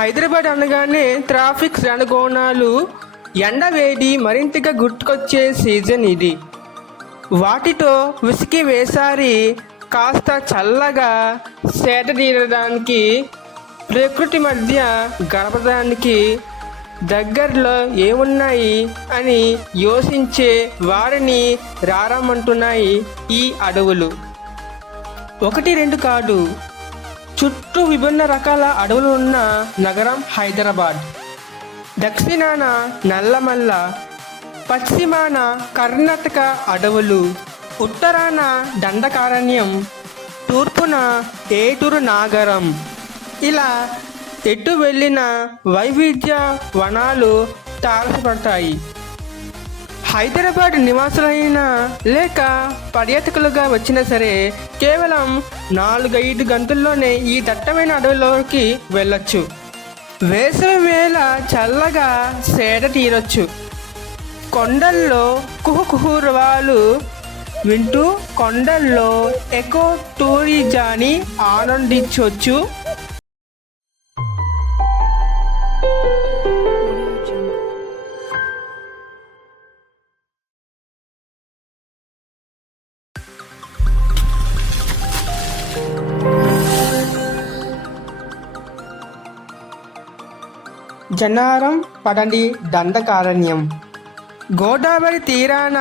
హైదరాబాద్ అనగానే ట్రాఫిక్ రణగోణాలు, ఎండ వేడి మరింతగా గుర్తుకొచ్చే సీజన్ ఇది. వాటితో విసికి వేసారి కాస్త చల్లగా సేద తీరడానికి, ప్రకృతి మధ్య గడపడానికి దగ్గరలో ఏమున్నాయి అని యోచించే వారిని రారమ్మంటున్నాయి ఈ అడవులు. 1-2 కాదు, చుట్టూ విభిన్న రకాల అడవులు ఉన్న నగరం హైదరాబాద్. దక్షిణాన నల్లమల్ల, పశ్చిమాన కర్ణాటక అడవులు, ఉత్తరాన దండకారణ్యం, తూర్పున ఏటూరు నాగరం. ఇలా ఎటు వెళ్ళిన వైవిధ్య వనాలు తారసపడతాయి. హైదరాబాద్ నివాసులైనా లేక పర్యాటకులుగా వచ్చినా సరే కేవలం 4-5 గంటల్లోనే ఈ దట్టమైన అడవిలోకి వెళ్ళొచ్చు. వేసవి వేళ చల్లగా సేద తీరొచ్చు. కొండల్లో కుహుకుహురవాలు వింటూ కొండల్లో ఎకో టూరిజాన్ని ఆనందించవచ్చు. జన్నారం పడండి దండకారణ్యం. గోదావరి తీరాన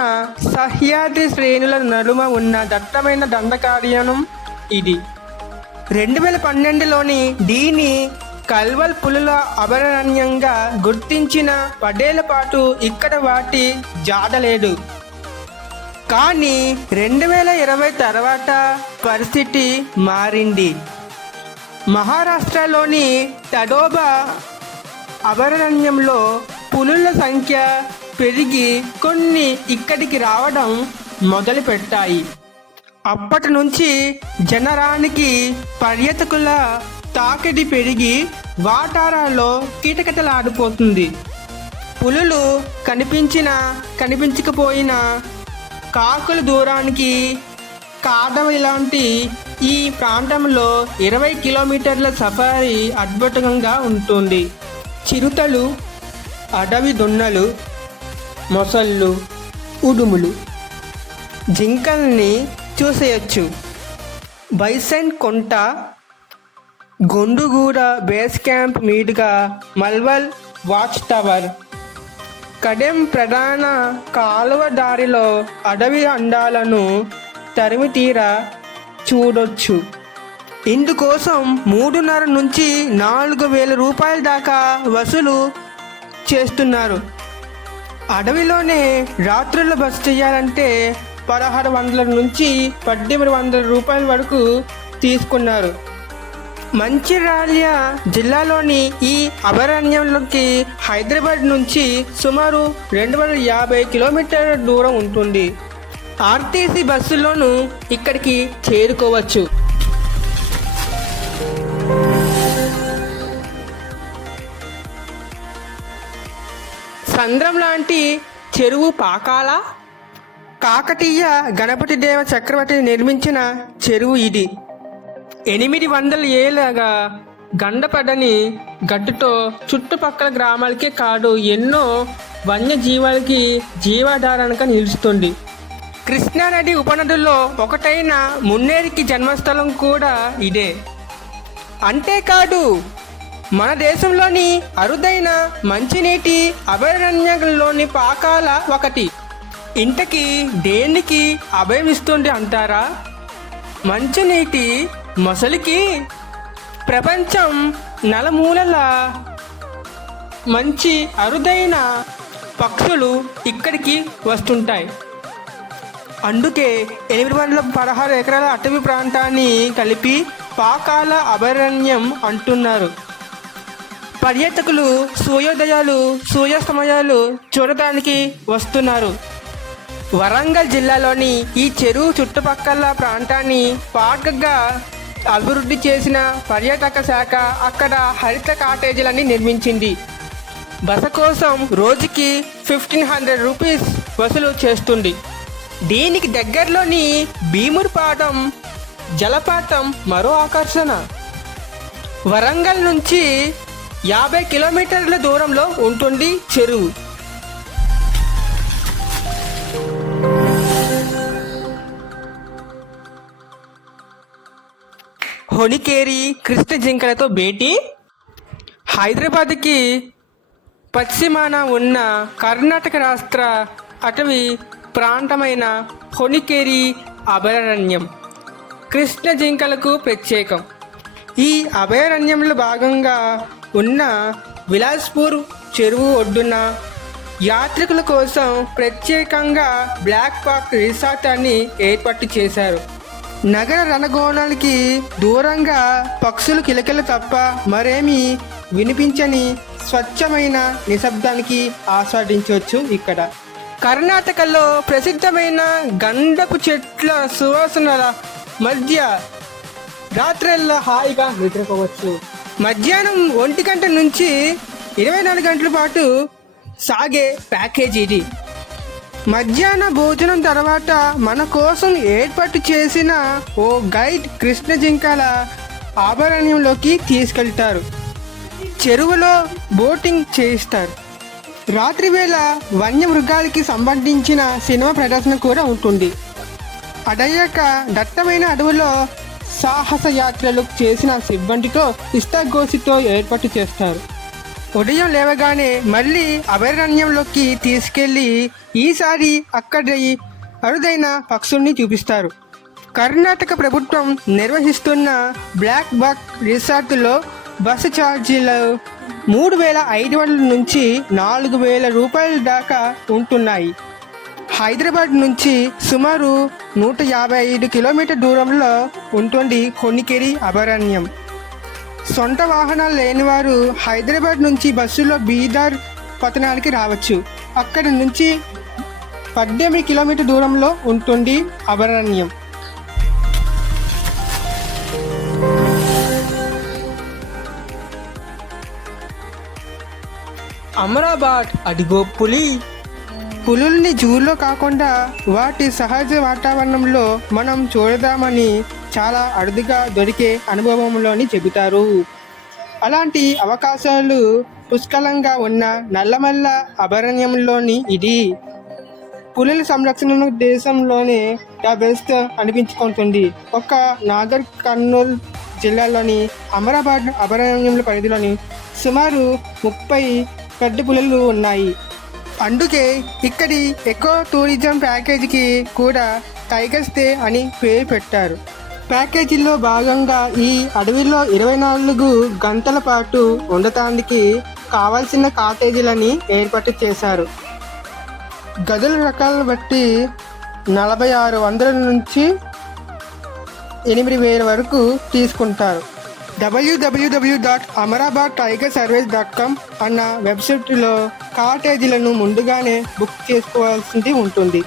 సహ్యాద్రి శ్రేణుల నడుమ ఉన్న దట్టమైన దండకారణ్యం ఇది. 2012లోని దీని కల్వల్ పులుల అభయారణ్యంగా గుర్తించిన 10 ఏళ్ల పాటు ఇక్కడ వాటి జాడలేదు. కానీ 2020 తర్వాత పరిస్థితి మారింది. మహారాష్ట్రలోని తడోబా అభయారణ్యంలో పులుల సంఖ్య పెరిగి కొన్ని ఇక్కడికి రావడం మొదలుపెట్టాయి. అప్పటి నుంచి జనరానికి పర్యాటకుల తాకిడి పెరిగి వాటారాల్లో కిటకిటలాడిపోతుంది. పులులు కనిపించినా కనిపించకపోయినా కాకుల దూరానికి కాడవి లాంటి ఈ ప్రాంతంలో 20 కిలోమీటర్ల సఫారీ అద్భుతంగా ఉంటుంది. చిరుతలు, అడవి దున్నలు, మొసళ్ళు, ఉడుములు, జింకల్ని చూసేయచ్చు. బైసన్ కొంట, గొండుగూడ బేస్ క్యాంప్ మీదుగా మల్వల్ వాచ్ టవర్, కడెం ప్రధాన కాలువ దారిలో అడవి అందాలను తరిమితీర చూడొచ్చు. ఇందుకోసం 3,500 నుంచి 4,000 రూపాయల దాకా వసూలు చేస్తున్నారు. అడవిలోనే రాత్రులు బస చేయాలంటే 1,600 నుంచి 1,800 రూపాయల వరకు తీసుకున్నారు. మంచిర్యాల జిల్లాలోని ఈ అభయారణ్యంలోకి హైదరాబాద్ నుంచి సుమారు 250 కిలోమీటర్ల దూరం ఉంటుంది. ఆర్టీసీ బస్సులోనూ ఇక్కడికి చేరుకోవచ్చు. సంద్రం లాంటి చెరువు పాకాల. కాకతీయ గణపతి దేవ చక్రవర్తి నిర్మించిన చెరువు ఇది. 800 ఏళ్ళగా గండపడని గట్టుతో చుట్టుపక్కల గ్రామాలకే కాదు ఎన్నో వన్యజీవాలకి జీవాధారణగా నిలుస్తుంది. కృష్ణానది ఉపనదుల్లో ఒకటైన మున్నేరుకి జన్మస్థలం కూడా ఇదే. అంతేకాదు మన దేశంలోని అరుదైన మంచినీటి అభయారణ్యంలోని పాకాల ఒకటి. ఇంతకీ దేనికి అభయం ఇస్తుంది అంటారా? మంచినీటి మొసలికి. ప్రపంచం నలుమూలల మంచి అరుదైన పక్షులు ఇక్కడికి వస్తుంటాయి. అందుకే 816 ఎకరాల అటవీ ప్రాంతాన్ని కలిపి పాకాల అభయారణ్యం అంటున్నారు. పర్యాటకులు సూర్యోదయాలు, సూర్యాస్తమయాలు చూడటానికి వస్తున్నారు. వరంగల్ జిల్లాలోని ఈ చెరువు చుట్టుపక్కల ప్రాంతాన్ని పార్క్గా అభివృద్ధి చేసిన పర్యాటక శాఖ అక్కడ హరిత కాటేజీలని నిర్మించింది. బస కోసం రోజుకి 1,500 రూపీస్ వసూలు చేస్తుంది. దీనికి దగ్గరలోని భీమునిపాదం జలపాతం మరో ఆకర్షణ. వరంగల్ నుంచి 50 కిలోమీటర్ల దూరంలో ఉంటుంది చెరువు. హొనికేరి కృష్ణ జింకలతో భేటీ. హైదరాబాద్కి పశ్చిమాన ఉన్న కర్ణాటక రాష్ట్ర అటవీ ప్రాంతమైన హొనికేరి అభయారణ్యం కృష్ణ జింకలకు ప్రత్యేకం. ఈ అభయారణ్యంలో భాగంగా ఉన్న విలాస్పూర్ చెరువు ఒడ్డున యాత్రికుల కోసం ప్రత్యేకంగా బ్లాక్ పాక్ రిసార్టాన్ని ఏర్పాటు చేశారు. నగర రణగోణాలకి దూరంగా పక్షులు కిలకిల తప్ప మరేమీ వినిపించని స్వచ్ఛమైన నిశ్శబ్దానికి ఆస్వాదించవచ్చు ఇక్కడ. కర్ణాటకలో ప్రసిద్ధమైన గంధపు చెట్ల సువాసనల మధ్య రాత్రిళ్ళ హాయిగా నిద్రపోవచ్చు. మధ్యాహ్నం 1 గంట నుంచి 24 గంటల పాటు సాగే ప్యాకేజీ ఇది. మధ్యాహ్న భోజనం తర్వాత మన కోసం ఏర్పాటు చేసిన ఓ గైడ్ కృష్ణ జింకల అభయారణ్యంలోకి తీసుకెళ్తారు. చెరువులో బోటింగ్ చేయిస్తారు. రాత్రివేళ వన్యమృగాలకి సంబంధించిన సినిమా ప్రదర్శన కూడా ఉంటుంది. అదయ్యాక దట్టమైన అడవుల్లో సాహస యాత్రలు చేసిన సిబ్బందితో ఇస్తాగోసితో ఏర్పాటు చేస్తారు. ఉదయం లేవగానే మళ్ళీ అభయారణ్యంలోకి తీసుకెళ్లి ఈసారి అక్కడి అరుదైన పక్షుల్ని చూపిస్తారు. కర్ణాటక ప్రభుత్వం నిర్వహిస్తున్న బ్లాక్ బక్ రిసార్టులో బస్సు ఛార్జీలు 3,500 నుంచి 4,000 రూపాయల దాకా ఉంటున్నాయి. హైదరాబాద్ నుంచి సుమారు 155 కిలోమీటర్ దూరంలో ఉంటుంది హొనికేరి అభయారణ్యం. సొంత వాహనాలు లేనివారు హైదరాబాద్ నుంచి బస్సులో బీదర్ పట్టణానికి రావచ్చు. అక్కడి నుంచి 18 కిలోమీటర్ దూరంలో ఉంటుంది అభయారణ్యం. అమరాబాద్ అడిగో పులి. పులుల్ని జూలో కాకుండా వాటి సహజ వాతావరణంలో మనం చూడదామని చాలా అరుదుగా దొరికే అనుభవంలోని చెబుతారు. అలాంటి అవకాశాలు పుష్కలంగా ఉన్న నల్లమల్ల అభయారణ్యంలోని ఇది. పులుల సంరక్షణ దేశంలోనే ద బెస్ట్ అనిపించుకుంటుంది. ఒక నాగర్ కర్నూల్ జిల్లాలోని అమరాబాద్ అభయారణ్యంలో పరిధిలోని సుమారు 30 పెద్ద పులులు ఉన్నాయి. అందుకే ఇక్కడి ఎకో టూరిజం ప్యాకేజీకి కూడా టైగర్ స్టే అని పేరు పెట్టారు. ప్యాకేజీలో భాగంగా ఈ అడవిలో 24 గంటల పాటు ఉండటానికి కావాల్సిన కాటేజీలని ఏర్పాటు చేశారు. గదుల రకాలను బట్టి 4,600 నుంచి 8,000 వరకు తీసుకుంటారు. www.amarabaadtigerservice.com అన్న వెబ్సైట్లో కాటేజీలను ముందుగానే బుక్ చేసుకోవాల్సి ఉంటుంది.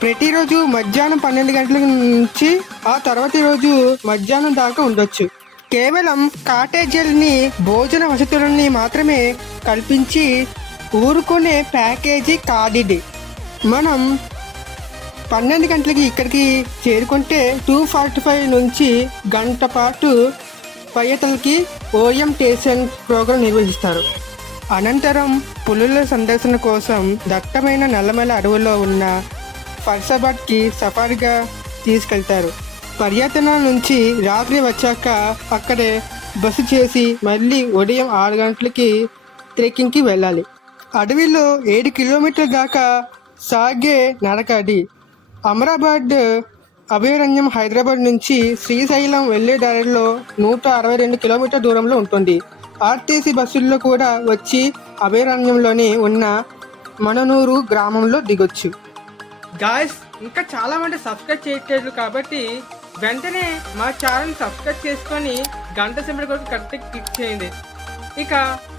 ప్రతిరోజు మధ్యాహ్నం 12 గంటల నుంచి ఆ తర్వాతి రోజు మధ్యాహ్నం దాకా ఉండొచ్చు. కేవలం కాటేజీలని భోజన వసతులని మాత్రమే కల్పించి ఊరుకునే ప్యాకేజీ కాదిది. మనం 12 గంటలకి ఇక్కడికి చేరుకుంటే 2:45 నుంచి గంట పాటు పర్యటనకి ఓరియంటేషన్ ప్రోగ్రాం నిర్వహిస్తారు. అనంతరం పులుల సందర్శన కోసం దట్టమైన నల్లమల అడవుల్లో ఉన్న ఫర్సాబాద్కి సఫారీగా తీసుకెళ్తారు. పర్యటన నుంచి రాత్రి వచ్చాక అక్కడే బస్సు చేసి మళ్ళీ ఉదయం 6 గంటలకి ట్రెక్కింగ్కి వెళ్ళాలి. అడవిలో 7 కిలోమీటర్ల దాకా సాగే నడకది. అమరాబాద్ అభయారణ్యం హైదరాబాద్ నుంచి శ్రీశైలం వెళ్లే దారిలో 162 కిలోమీటర్ దూరంలో ఉంటుంది. ఆర్టీసీ బస్సుల్లో కూడా వచ్చి అభయారణ్యంలోనే ఉన్న మననూరు గ్రామంలో దిగొచ్చు. గాయ్స్, ఇంకా చాలా మంది సబ్స్క్రైబ్ చేయట్లేదు కాబట్టి వెంటనే మా ఛానల్ సబ్స్క్రైబ్ చేసుకొని గంట సింబల్ కొరకు కరెక్ట్గా క్లిక్ చేయండి. ఇక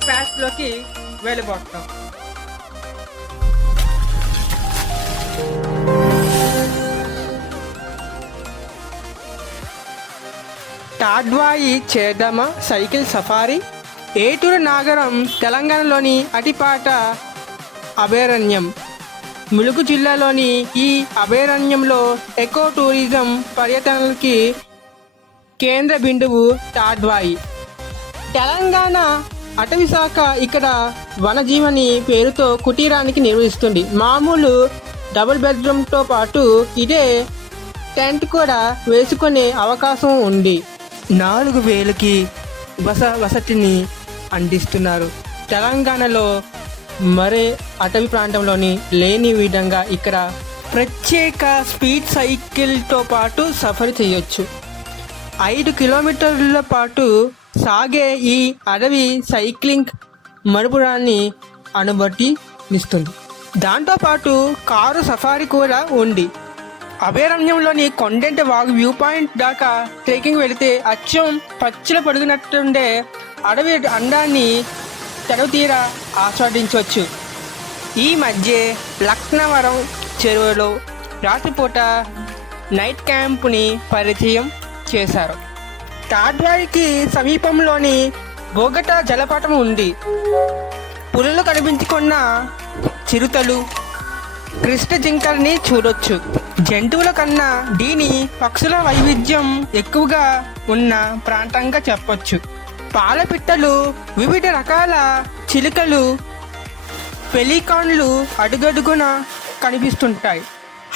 ఫ్యాక్ట్లోకి వెళ్ళిపోతాం. తాడ్వాయి చేద్దామా సైకిల్ సఫారీ. ఏటూరు నాగరం తెలంగాణలోని అటిపాట అభయారణ్యం. ములుగు జిల్లాలోని ఈ అభయారణ్యంలో ఎకో టూరిజం పర్యటనలకి కేంద్ర బిందువు తాడ్వాయి. తెలంగాణ అటవీ శాఖ ఇక్కడ వనజీవని పేరుతో కుటీరానికి నిర్వహిస్తుంది. మామూలు డబుల్ బెడ్రూమ్తో పాటు ఇదే టెంట్ కూడా వేసుకునే అవకాశం ఉంది. 4,000కి వసతిని అందిస్తున్నారు. తెలంగాణలో మరే అటవీ ప్రాంతంలోని లేని విధంగా ఇక్కడ ప్రత్యేక స్పీడ్ సైకిల్తో పాటు సఫర్ చేయొచ్చు. 5 కిలోమీటర్ల పాటు సాగే ఈ అడవి సైక్లింగ్ మరుపురాన్ని అనుమతినిస్తుంది. దాంతోపాటు కారు సఫారీ కూడా ఉంది. అభయారణ్యంలోని కొండెంట వాగు వ్యూ పాయింట్ దాకా ట్రెక్కింగ్ వెళితే అచ్చం పచ్చల పడుగునట్టుండే అడవి అందాన్ని తెరవతీరా ఆస్వాదించవచ్చు. ఈ మధ్య లక్నవరం చెరువులో రాత్రిపూట నైట్ క్యాంప్ని పరిచయం చేశారు. తాడ్వాయికి సమీపంలోని బోగటా జలపాతం ఉంది. పులులు కనిపించుకున్న చిరుతలు, కృష్ణ జింకల్ని చూడొచ్చు. జంతువుల కన్నా దీని పక్షుల వైవిధ్యం ఎక్కువగా ఉన్న ప్రాంతంగా చెప్పొచ్చు. పాలపిట్టలు, వివిధ రకాల చిలుకలు, పెలికాన్లు అడుగడుగున కనిపిస్తుంటాయి.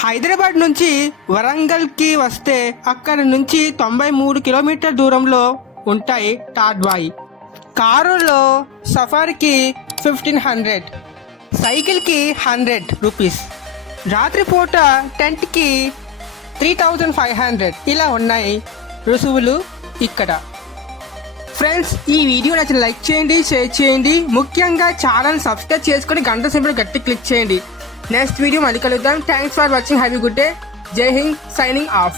హైదరాబాద్ నుంచి వరంగల్కి వస్తే అక్కడ నుంచి 93 కిలోమీటర్ దూరంలో ఉంటాయి తాడ్వాయి. కారులో సఫారీకి 1500, సైకిల్కి 100 రూపీస్, రాత్రిపూట టెంట్కి 3500. ఇలా ఉన్నాయి రుసువులు ఇక్కడ. ఫ్రెండ్స్, ఈ వీడియో నచ్చిన లైక్ చేయండి, షేర్ చేయండి. ముఖ్యంగా ఛానల్ సబ్స్క్రైబ్ చేసుకొని గంట సింబల్ గట్టి క్లిక్ చేయండి. నెక్స్ట్ వీడియో మళ్ళీ కలుద్దాం. Thanks for watching. Have a good day. జై హింద్. Signing off.